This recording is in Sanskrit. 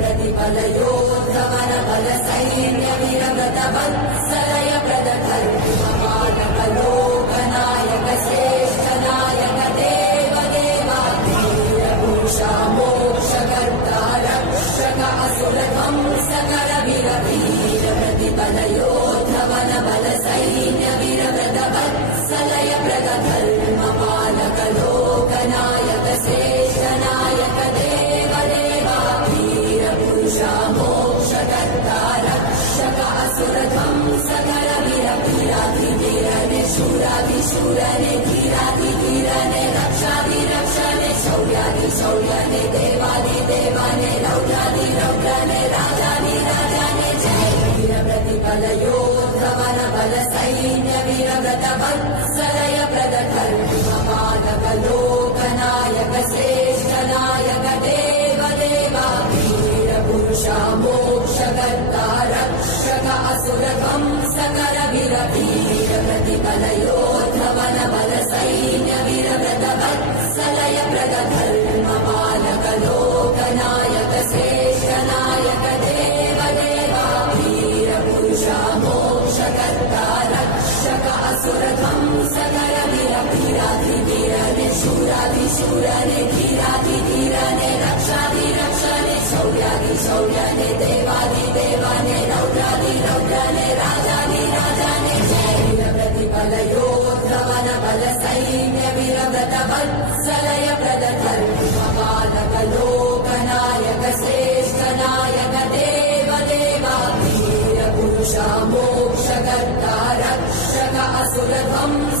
प्रतिफलयोद्धवन बल सैन्य वीरव्रत वत्सलय प्रदधर्मपालकलोकनायक श्रेष्ठ नायक देव देवा वीरपुरुषा मोक्षकर्ता रक्षक असुर ध्वंसकर वीर वीर प्रतिफलयोद्धवन बल सैन्य वीरव्रत वत्सलय प्रदधर्मपालकलोकनायक श्रेष्ठ नायक देव देवा वीरपुरुषा मोक्षकर्ता रक्षक असुर ध्वंसकर वीर वीराधिवीरने शूराधिशूरने धीराधिधीरने रक्षाधिरक्षणे शौर्याधिशौर्यने देवाधिदेवाने रौद्राधिरौद्रने राजाधिराजाने जय वीर प्रतिफलयोद्धवन बल सैन्य वीरव्रत वत्सलय प्रदधर्मपालकलोकनायक श्रेष्ठ नायक देव देवा वीरपुरुषा मोक्षकर्ता रक्षक असुर ध्वंसकर वीर वीर प्रतिफलयोद्धवन बल सैन्य वीरव्रत वत्सलय प्रदधर्मपालकलोकनायक श्रेष्ठ नायक देव देवा वीरपुरुषा मोक्षकर्ता रक्षक असुर ध्वंसकर वीर वीराधिवीरने शूराधिशूरने धीराधिधीरने रक्षाधिरक्षणे शौर्याधिशौर्यने देवाधिदेवाने रौद्राधिरौद्रने राजाधिराजाने जय वीर प्रतिफलयोद्धवन बल सैन्य वीरव्रत वत्सलय प्रदधर्मपालकलोकनायक श्रेष्ठ नायक देव देवा वीरपुरुषा मोक्षकर्ता रक्षक असुर ध्वंस